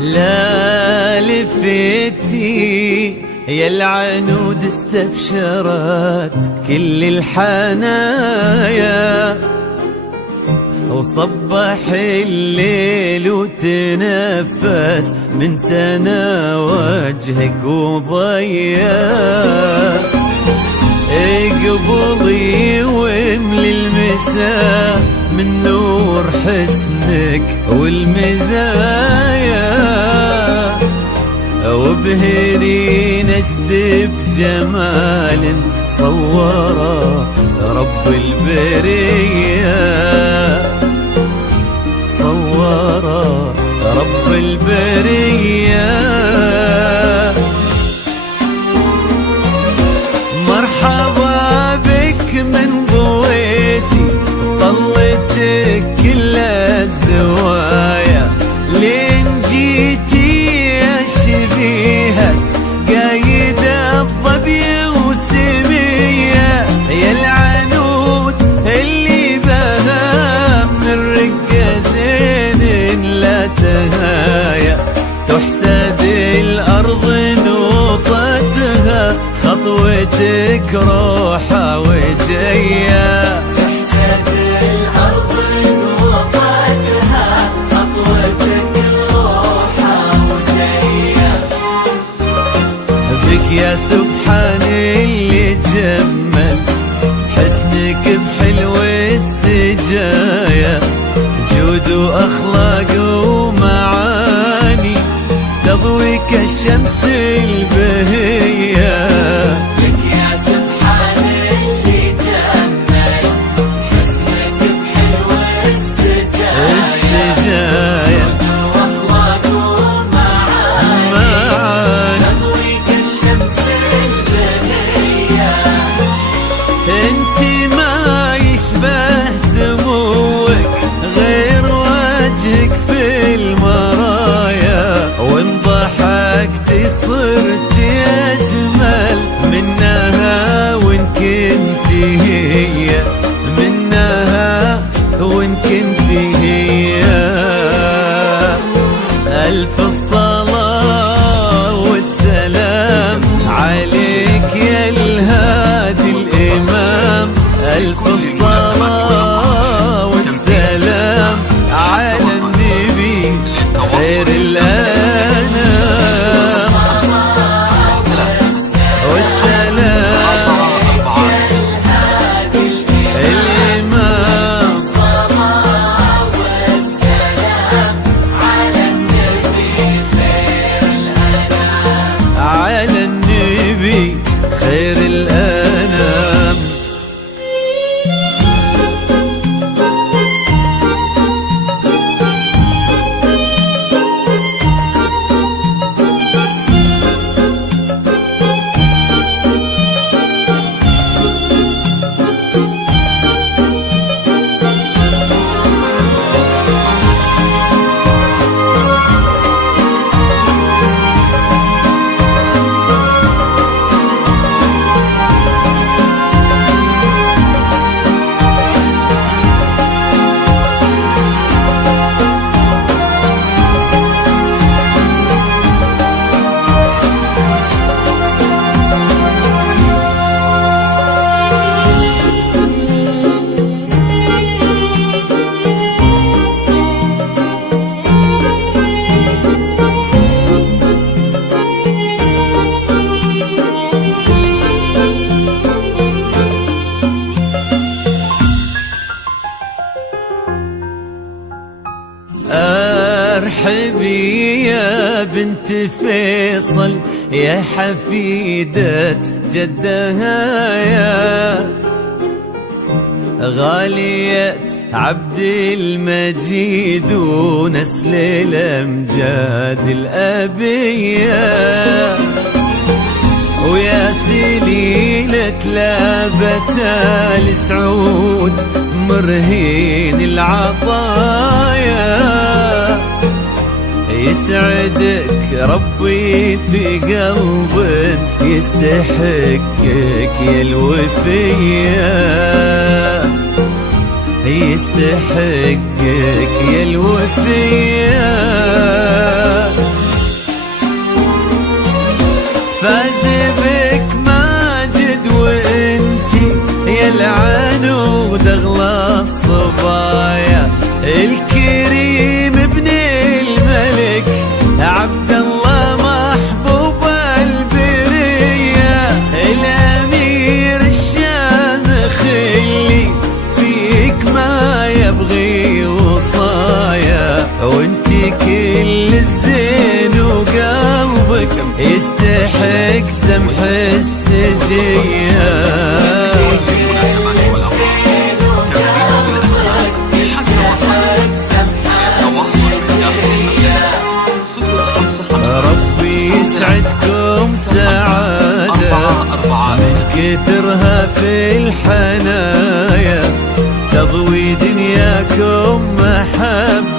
لا لفتي يا العنود استبشرت كل الحنايا، وصبح الليل وتنفس من سنة وجهك وضيا. اقبضي واملي المساء من نور حسنك والمزايا، وابهري نجد بجمال صوره رب البرية، صوره رب البرية. مرحبا بك من ضويتي طلتك كل الزوايا، لين جيتي يا شبيهة قايد الظبي وسمية، يا العنود اللي بها من رقة زين لا تهايا، تحسد الأرض نوطتها خطوتك روحة وجاية، تحسد الأرض نوطتها خطوتك روحة وجاية. بك يا سبحان اللي جمل حسنك بحلو السجايا، جود وأخلاق ومعاني تضوي كالشمس البهية. لك يا سبحان اللي جمل حسنك بحلو السجايا، واخلاق ومعاني تضوي كالشمس البهية. انت ما يشبه سموك غير وجهك في المرايا، وان ضحكتي صرت اجمل منها وان كنتي هي، منها وان كنتي هي. الف الصلاة والسلام عليك يا الهادي الامام، الف الصلاة والسلام على النبي خير الأنام، والسلام الإمام، الصلاة والسلام على النبي خير الأنام، على النبي خير الأنام. ارحبي يا بنت فيصل يا حفيدة جدها يا غالية عبد المجيد ونسل الأمجاد الأبية، ويا سليلة لابة السعود مرهين العطايا. يسعدك ربي في قلب يستحقك يا الوفية، يستحقك يا الوفية. فاز بك ماجد وانتي يا العنود اغلى الصبايا، الكريم ابن الملك عبد الله محبوب البرية، الامير الشامخ اللي فيك ما يبغي وصايا، وانتي كل الزين وقلبك يستحق سمح السجية. ربي يسعدكم سعادة من كثرها في الحنايا، تضوي دنياكم محبة